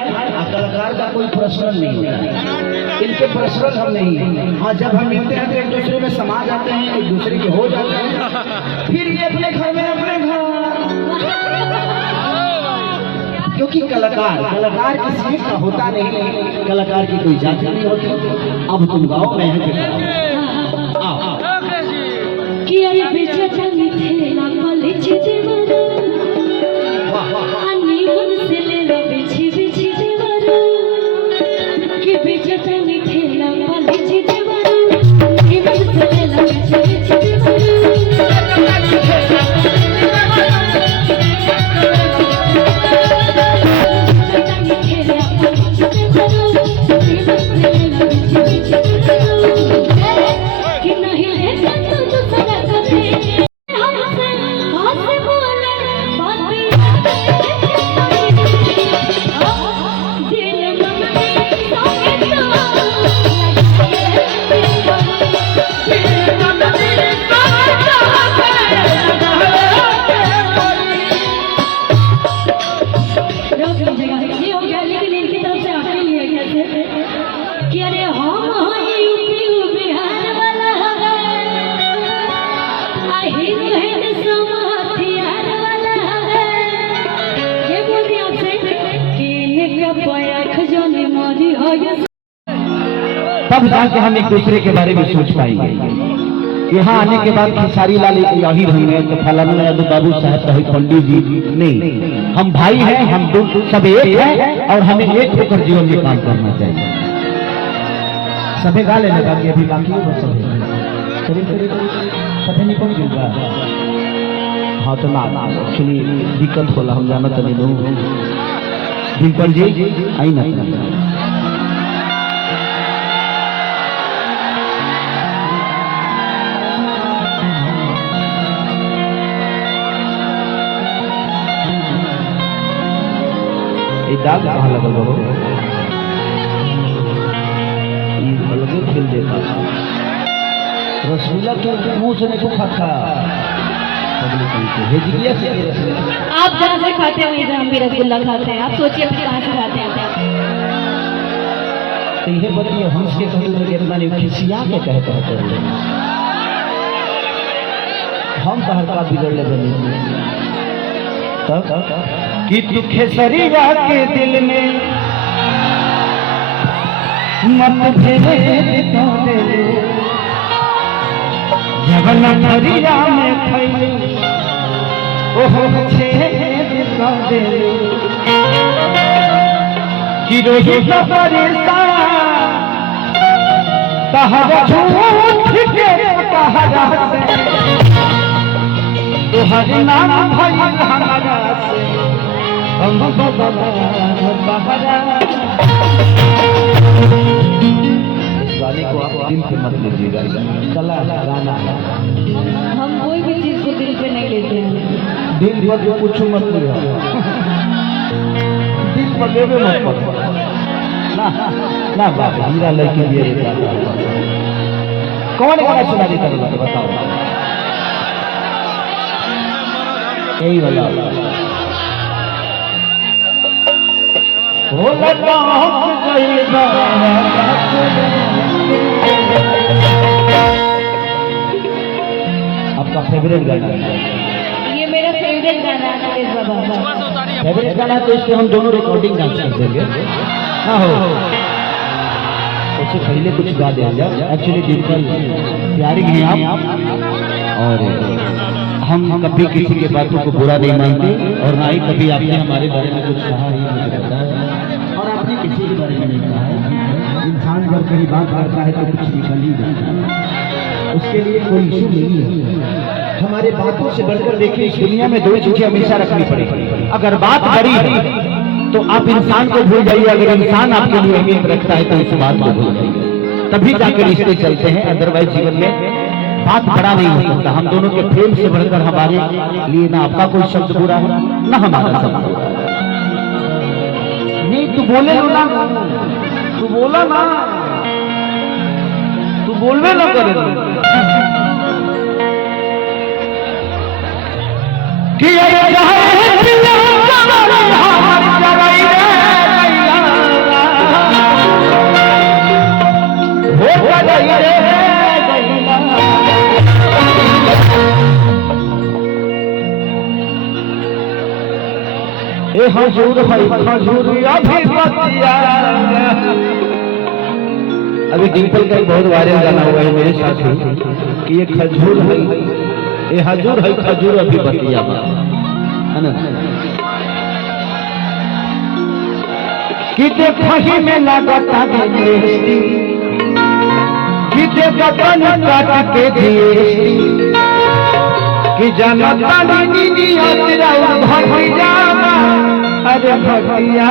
कलाकार का कोई प्रश्न नहीं होता, इनके प्रश्न हम नहीं है। हाँ, जब हम मिलते हैं तो एक दूसरे में समा जाते हैं, एक दूसरे के हो जाते हैं, फिर ये अपने घर में अपने घर। क्योंकि कलाकार किसी का होता नहीं, कलाकार की कोई जाति नहीं होती। अब तुम गाओ, मैं कि अरे बेचा थे ना कॉलेज देवर अन्नी मन से ले लो बिछी बिछी देवर कि बेचा थे ना कॉलेज देवर अन्नी मन से ले लो बिछी बिछी देवर तब जाके हम एक दूसरे के बारे में सोच पाएंगे। यहाँ आने के बाद खेसारी लाल यही होंगे तो फलाना यादव बाबू साहब साहिब पंडित जी नहीं, हम भाई हैं, हम सब एक हैं और हमें एक होकर जीवन में काम करना चाहिए। सभी गा लेने बाकी अभी बाकी है सब पता नहीं कौन गिर रहा। हाँ तो ना एक्चुअली दिक्कत होला, हम जाना तो नहीं दूँ। डिम्पल जी आई ना दाग कहाँ लगल बो, अलगे खेल देता रसगुल्ला तो मुंह से नहीं खाता। आप जहाँ से खाते हैं वहीं से हम भी रसगुल्ला खाते हैं। आप सोचिए अपने कहाँ से खाते हैं। तो ये बताइए हंस के कहते इतना नहीं खिसिया के कहते हैं हम बाहर का बिगड़ ले बने कि तू खेसरिया के दिल में मत भेद तो दे जवन मरिया में खैले ओहो छेद तो दे कि रोही का परेशान तहरा झूठ के तहरा से तुहरे नाम भई हमारा से हम गाने को आप दिल से मत लीजिएगा, चला गाना हम कोई भी चीज को दिल पे नहीं लेते हैं। दिल पर जो कुछ मत लिया, दिल पर लेवे मत ना बाप हीरा लड़की दिए। कौन गाना सुना देता है बताओ? यही वाला आपका फेवरेट गाना है? ये मेरा फेवरेट गाना है। फेवरेट गाना तो इससे हम दोनों रिकॉर्डिंग डांस कर देंगे। हाँ हो उससे पहले कुछ गा देंगे। एक्चुअली डिम्पल प्यारी हैं आप और हम कभी किसी के बातों को बुरा नहीं मानते और ना ही कभी आपने हमारे बारे में कुछ कहा ही मुझे पता है और आपने किसी के बारे में नहीं कहा है। इंसान जब कहीं बात करता है तो कुछ निकल ही जाता है, उसके लिए कोई इशू नहीं है। हमारे बातों से बढ़कर देखिए इस दुनिया में दो चीजें हमेशा रखनी पड़ेगी। अगर बात बड़ी है तो आप इंसान को भूल जाइए, अगर इंसान आपके लिए अहमियत रखता है तो इस बात को भूल जाइए, तभी जाकर रिश्ते चलते हैं। अदरवाइज जीवन में बात बड़ा नहीं हो सकता। हम दोनों के प्रेम से बढ़कर हमारे लिए ना आपका कोई शब्द बुरा है ना हमारा शब्द बुरा है। नहीं तू बोले ना, तू बोला ना, तू बोलवे ना करे कि ए हजूर है खजूर अभी बतिया। अभी डिम्पल का एक बहुत वायरल गाना हुआ है मेरे साथी कि ये खजूर है, ये हजूर है खजूर अभी बतिया है ना। कि देखही में लागता टेस्टी, कि देखन काट के दिए, कि जनता नीनी असरा भटिया अरे भटिया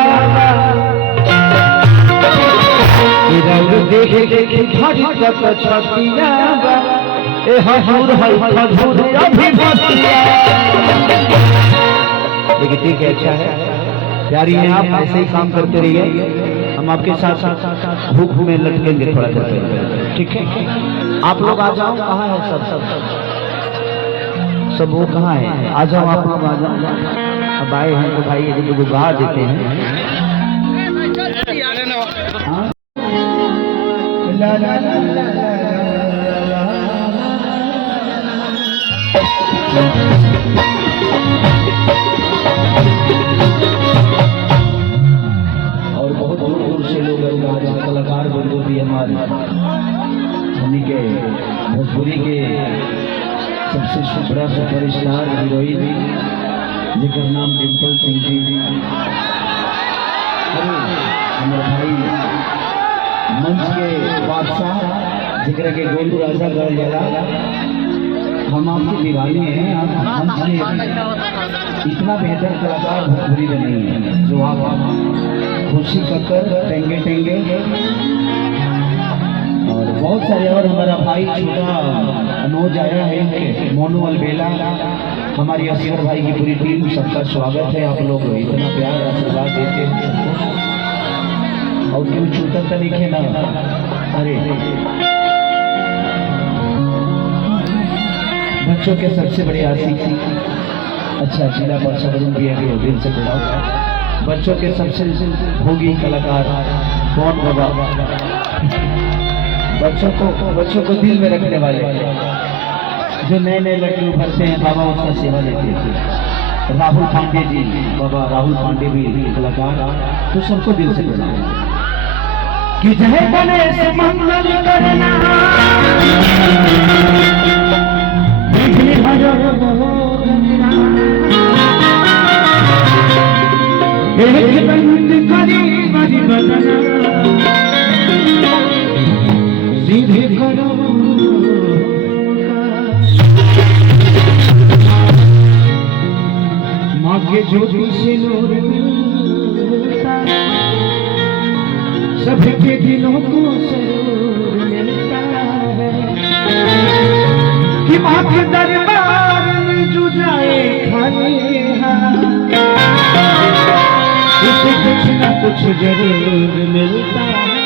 कि रंग देखे देखे घड़ी तक छतिया ए हजूर है खजूर अभी बतिया। लेकिन ठीक है, अच्छा है, प्यारी हैं आप, ऐसे ही काम करते रहिए, हम आपके साथ साथ भूख में लटकेंगे थोड़ा देर, ठीक है। आप लोग आ जाओ, कहाँ है सब वो कहाँ है, आ जाओ आप लोग, आ जाओ। अब आए हैं तो भाई एक दो गा देते हैं। हाँ? ला ला ला ला ला और बहुत दूर दूर से लोग कलाकार बंधु भी हमारे हमनी के भोजपुरी के सबसे सुपरा सुपरस्टार हीरोइन जिनका नाम डिम्पल सिंह जी, हमारे भाई मंच के बादशाह जिक्र के गोलू राजा गढ़ जला, हम आपकी दीवानी हैं। आप मंच के इतना बेहतर कलाकार भोजपुरी में नहीं है जो आप खुशी कक्कर टेंगे टेंगे और बहुत सारे और हमारा भाई छोटा अनोज आया है, मोनू अलबेला, हमारी असगर भाई की पूरी टीम, सबका स्वागत है। आप लोग इतना प्यार आशीर्वाद देते हैं सबको, और क्यों छूटा तो लिखे ना। अरे बच्चों के सबसे बड़ी आशिक, अच्छा जिला परिषद भी है, दिल से बुलाओ। बच्चों के सबसे भोगी कलाकार कौन बाबा, बच्चों को दिल में रखने वाले, जो नए नए लड़के उभरते हैं बाबा उसका सेवा लेते हैं। राहुल पांडे जी, बाबा राहुल पांडे भी कलाकार, तो सबको दिल से बुलाओ कि जय गणेश मंगल करना विघ्न हरो गोविंदा, एक दंड करी बड़ी बदना सीधे करो माँ के ज्योति से नूर मिलता, सबके दिलों को सरूर मिलता है कि माँ के दरबार में जो जाए खाली हाथ उसे कुछ न कुछ जरूर मिलता है।